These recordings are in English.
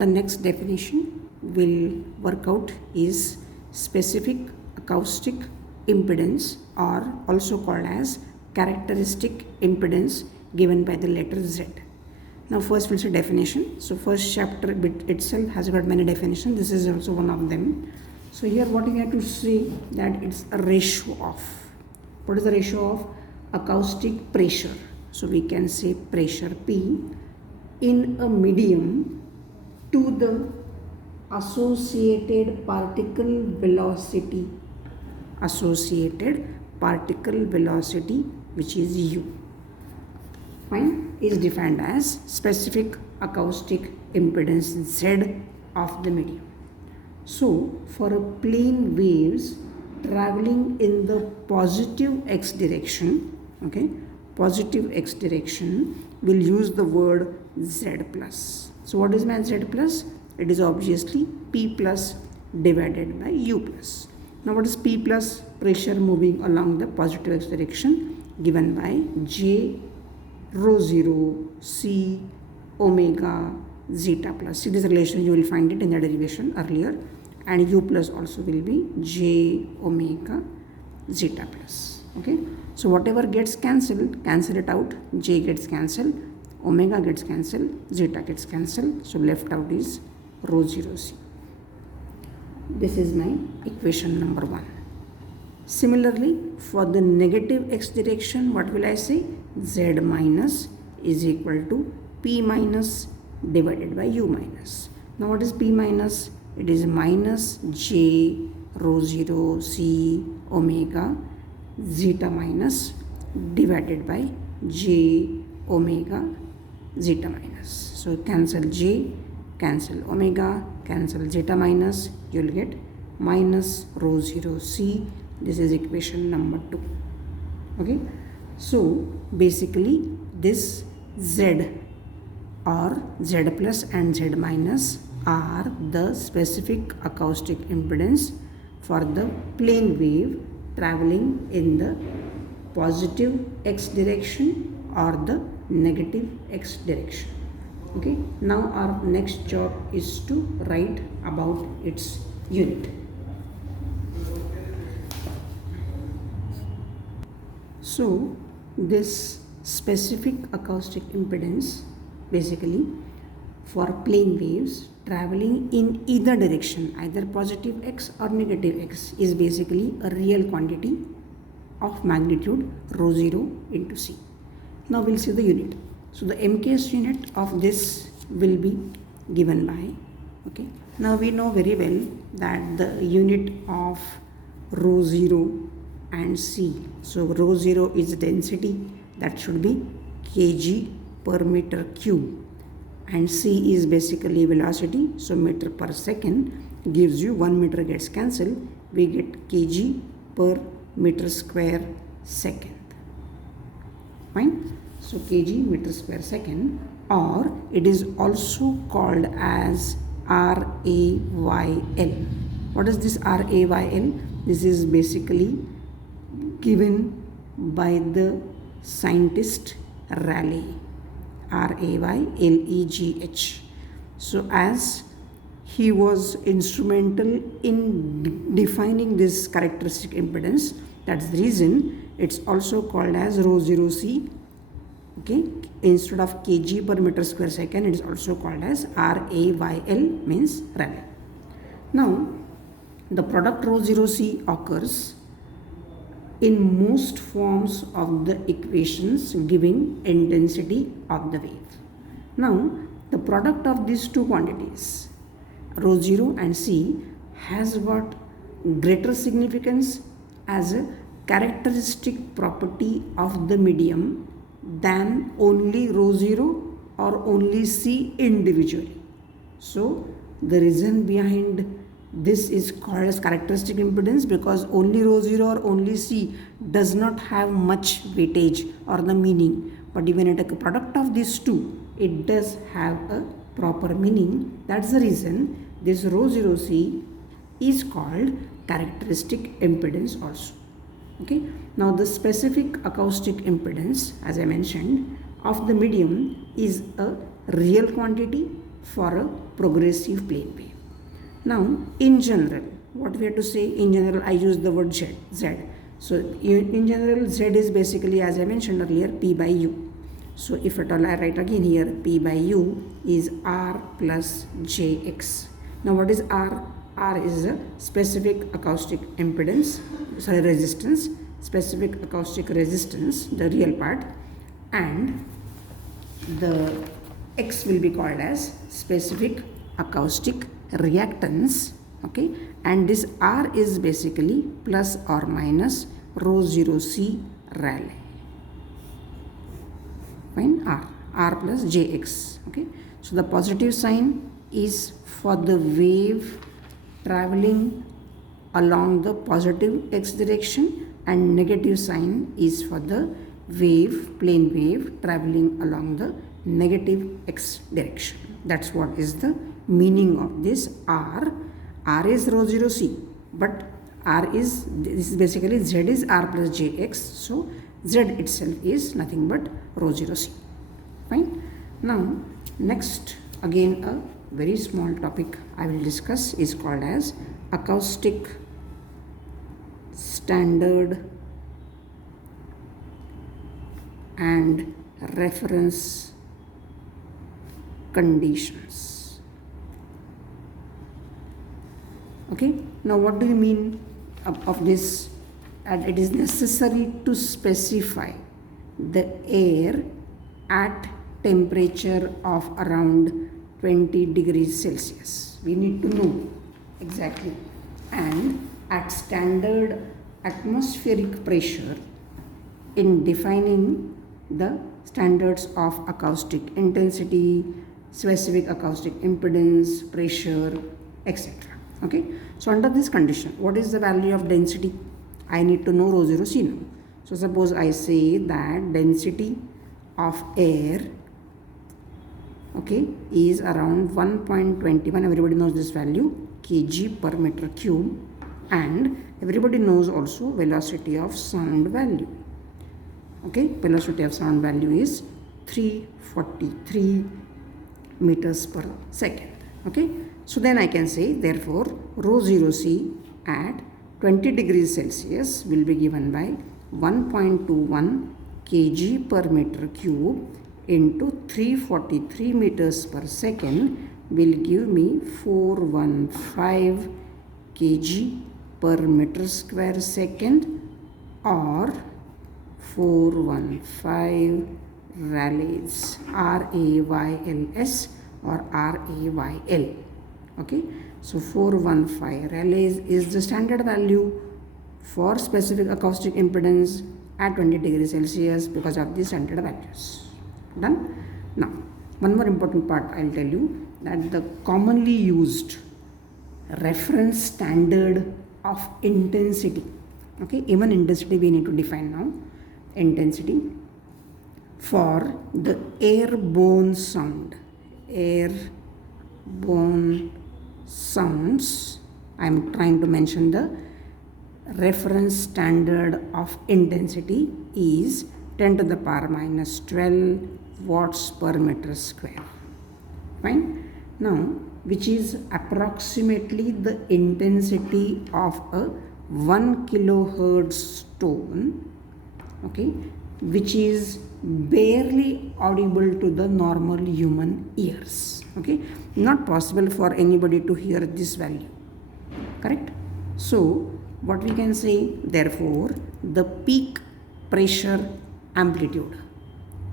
The next definition we'll work out is specific acoustic impedance, or also called as characteristic impedance, given by the letter Z. Now first we'll see definition. So first chapter bit itself has got many definitions. This is also one of them. So here what we have to see, that it's a ratio of. What is the ratio of? Acoustic pressure. So we can say pressure P in a medium to the associated particle velocity, which is U. Fine, is defined as specific acoustic impedance Z of the medium. So for a plane waves traveling in the positive x direction, positive x direction, we'll use the word Z plus. So what is my Z plus? It is obviously P plus divided by U plus. Now what is P plus? Pressure moving along the positive x direction, given by J rho 0 C omega zeta plus. See this relation, you will find it in the derivation earlier. And U plus also will be J omega zeta plus. Okay. So whatever gets cancelled, cancel it out. J gets cancelled, omega gets cancelled, zeta gets cancelled. So left out is rho 0 C. This is my equation number 1. Similarly, for the negative x direction, what will I say? Z minus is equal to P minus divided by U minus. Now what is P minus? It is minus J rho 0 C omega zeta minus divided by J omega zeta minus. So cancel J, cancel omega, cancel zeta minus, you will get minus rho 0 C. This is equation number 2. Okay. So basically this Z or Z plus and Z minus are the specific acoustic impedance for the plane wave traveling in the positive x direction or the negative x direction. Okay. Now our next job is to write about its unit. So this specific acoustic impedance, basically for plane waves traveling in either direction, either positive x or negative x, is basically a real quantity of magnitude rho 0 into C. Now we'll see the unit. So the MKS unit of this will be given by, okay. Now we know very well that the unit of rho 0 and C. So rho 0 is density, that should be kg per meter cube, and C is basically velocity, so meter per second gives you 1 meter gets cancelled, we get kg per meter square second. Fine. So kg meter square second, or it is also called as RAYL. What is this RAYL? This is basically given by the scientist Rayleigh, RAYLEGH. So as he was instrumental in defining this characteristic impedance, that's the reason it's also called as rho 0 C. Okay, instead of kg per meter square second, it is also called as RAYL, means Rayleigh. Now the product rho 0 C occurs in most forms of the equations giving intensity of the wave. Now the product of these two quantities, rho 0 and C, has got greater significance as a characteristic property of the medium than only rho 0 or only C individually. So the reason behind this is called as characteristic impedance, because only rho 0 or only C does not have much weightage or the meaning, but even at a product of these two, it does have a proper meaning. That's the reason this rho 0 C is called characteristic impedance also. Okay. Now the specific acoustic impedance, as I mentioned, of the medium is a real quantity for a progressive plane wave. Now in general, what we have to say, in general I use the word Z. So in general, Z is basically, as I mentioned earlier, P by U. So if at all I write again here, P by U is R plus Jx. Now what is R? R is a specific acoustic impedance, resistance, specific acoustic resistance, the real part, and the X will be called as specific acoustic reactance, okay, and this R is basically plus or minus rho 0 C Rayleigh. Fine, R plus Jx, okay. So the positive sign is for the wave traveling along the positive x direction, and negative sign is for the plane wave traveling along the negative x direction. That's what is the meaning of this R. R is rho 0 C, but this is basically Z is R plus Jx, so Z itself is nothing but rho 0 C. Fine. Now next, again a very small topic I will discuss is called as acoustic standard and reference conditions. Okay, now what do you mean of this? And it is necessary to specify the air at temperature of around 20 degrees Celsius. We need to know exactly. And at standard atmospheric pressure, in defining the standards of acoustic intensity, specific acoustic impedance, pressure, etc. Okay. So under this condition, what is the value of density? I need to know rho 0 C now. So suppose I say that density of air, okay, is around 1.21. Everybody knows this value, kg per meter cube, and everybody knows also velocity of sound value. Okay, velocity of sound value is 343 meters per second. Okay, so then I can say therefore rho 0 C at 20 degrees Celsius will be given by 1.21 kg per meter cube into 343 meters per second will give me 415 kg per meter square second, or 415 Rayl's, R-A-Y-L-S or R-A-Y-L. Okay, so 415 Rayl's is the standard value for specific acoustic impedance at 20 degrees Celsius because of the standard values. Done? Now, one more important part I'll tell you, that the commonly used reference standard of intensity. Okay, even intensity we need to define now. Intensity for the airborne sound. Airborne sounds. I am trying to mention the reference standard of intensity is 10 to the power minus 12 watts per meter square. Fine. Now, which is approximately the intensity of a 1 kilohertz tone, okay, which is barely audible to the normal human ears. Okay, not possible for anybody to hear this value. Correct? So, what we can say, therefore, the peak pressure amplitude.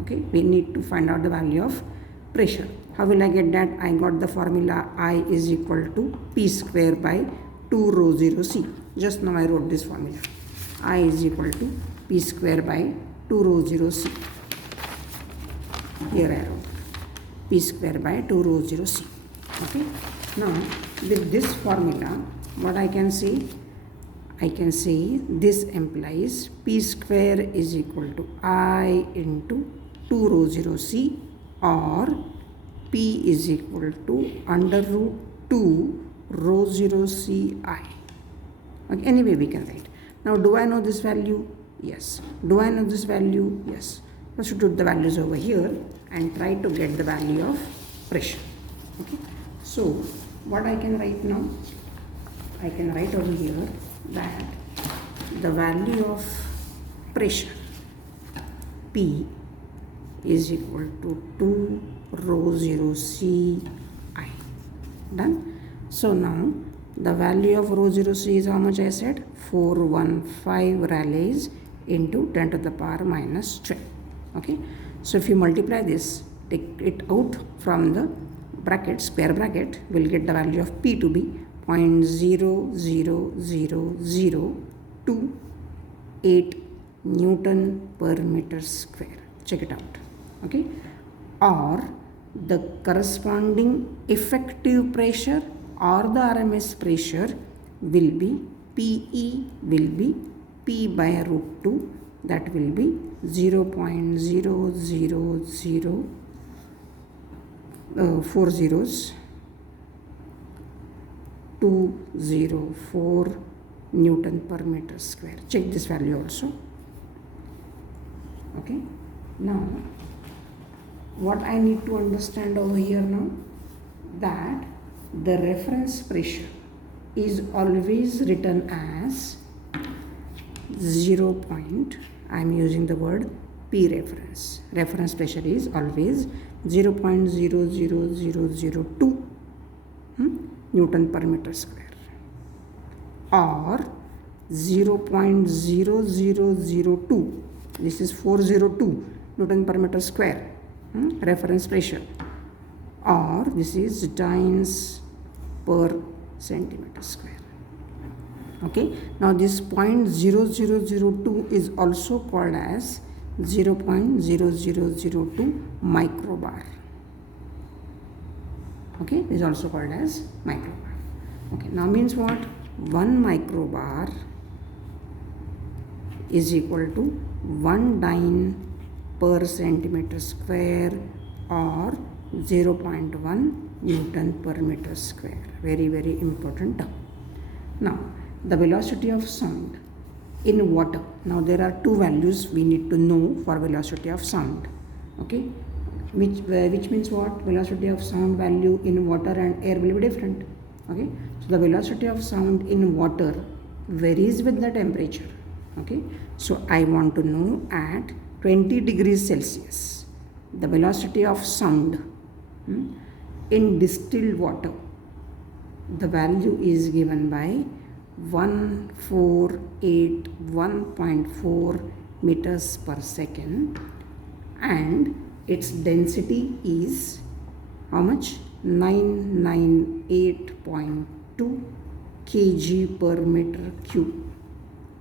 Okay, we need to find out the value of pressure. How will I get that? I got the formula I is equal to P square by 2 rho 0 C. Just now I wrote this formula. I is equal to P square by 2 rho 0 C. Here I wrote P square by 2 rho 0 C. Okay. Now, with this formula, what I can say? I can say this implies P square is equal to I into 2 rho 0 C, or P is equal to under root 2 rho 0 C I. Okay, anyway we can write. Now, do I know this value? Yes. Do I know this value? Yes. Let's put the values over here and try to get the value of pressure. Okay, so what I can write now? I can write over here that the value of pressure P is equal to 2 rho 0 C I. Done. So now the value of rho 0 C is how much I said? 415 Rayleighs into 10 to the power minus 12. Okay. So if you multiply this, take it out from the bracket, square bracket, we'll get the value of P to be 0.00002 Newton per meter square. Check it out. Okay. Or the corresponding effective pressure or the RMS pressure will be PE will be P by root 2, that will be 0.00040 Newton per meter square. Check this value also. Okay. Now what I need to understand over here now, that the reference pressure is always written as 0. I am using the word P reference. Reference pressure is always 0.00002 Newton per meter square, or 0.0002. This is 402 Newton per meter square. Reference pressure, or this is dynes per centimeter square. Okay, now this 0.0002 is also called as 0.0002 microbar. Okay, is also called as microbar. Okay, now means what? 1 microbar is equal to 1 dyne per centimeter square, or 0.1 Newton per meter square. Very, very important term. Now, the velocity of sound in water. Now, there are two values we need to know for velocity of sound. Okay, which means what? Velocity of sound value in water and air will be different. Okay, so the velocity of sound in water varies with the temperature. Okay, so I want to know at 20 degrees Celsius the velocity of sound in distilled water. The value is given by 1481.4 meters per second, and its density is how much? 998.2 kg per meter cube.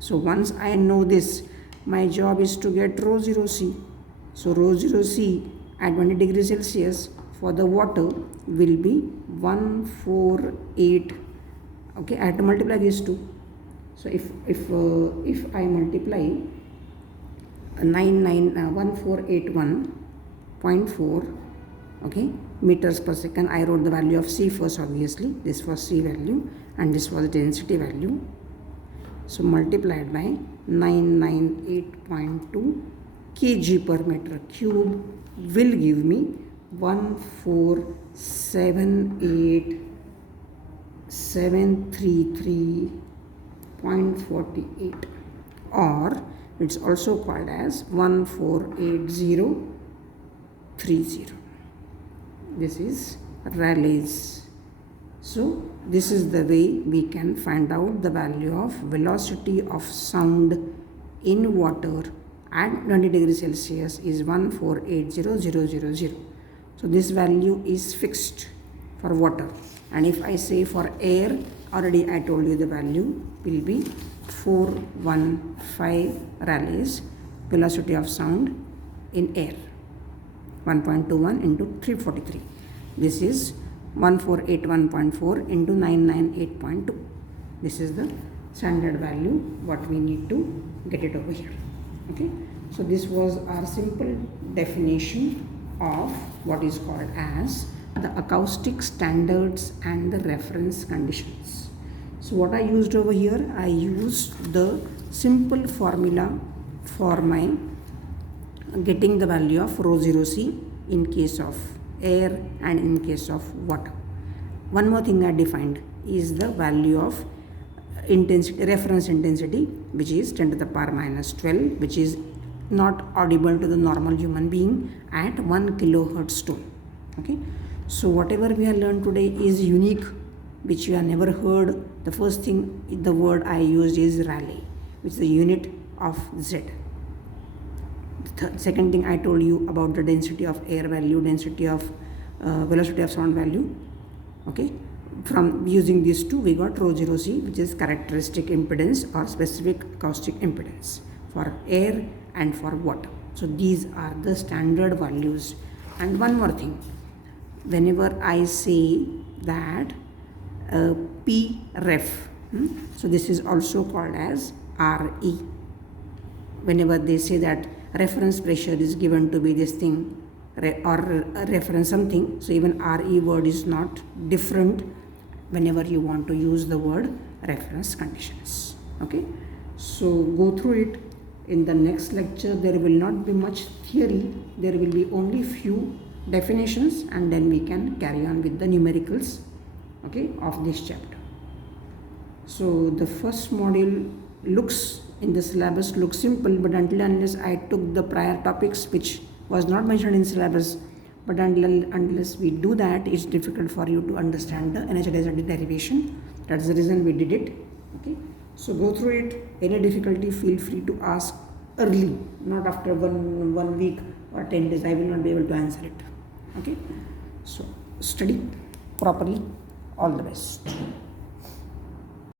So once I know this, my job is to get rho 0 C. So rho 0 C at 20 degrees Celsius for the water will be 148. Okay, I have to multiply these two. So if I multiply 1481.4, okay, meters per second, I wrote the value of C first, obviously. This was C value and this was density value. So multiplied by 998.2 kg per meter cube will give me 14733.48, or it's also called as 148030. This is Rayleigh's. So this is the way we can find out the value of velocity of sound in water at 20 degrees Celsius is 1480000. So this value is fixed for water, and if I say for air, already I told you the value will be 415 Rayleighs velocity of sound in air, 1.21 into 343. This is 1481.4 into 998.2. This is the standard value what we need to get it over here. Okay, so this was our simple definition of what is called as the acoustic standards and the reference conditions. So what I used over here, I used the simple formula for my getting the value of rho 0 C in case of air and in case of water. One more thing I defined is the value of intensity, reference intensity, which is 10 to the power minus 12, which is not audible to the normal human being at 1 kilohertz tone. Okay, so whatever we have learned today is unique, which you have never heard. The first thing, the word I used is Rayleigh, which is the unit of Z. The second thing I told you about the density of air value, density of velocity of sound value. Okay, from using these two we got rho 0 C, which is characteristic impedance or specific acoustic impedance for air and for water. So these are the standard values. And one more thing, whenever I say that P ref, so this is also called as RE. Whenever they say that reference pressure is given to be this thing or reference something, so even RE word is not different whenever you want to use the word reference conditions. Okay, so go through it. In the next lecture there will not be much theory, there will be only few definitions, and then we can carry on with the numericals, okay, of this chapter. So the first module looks in the syllabus looks simple, but until unless I took the prior topics which was not mentioned in syllabus, but unless we do that, it's difficult for you to understand the energy density derivation. That's the reason we did it. Okay, so go through it. Any difficulty, feel free to ask early, not after one week or 10 days. I will not be able to answer it. Okay, so study properly. All the best.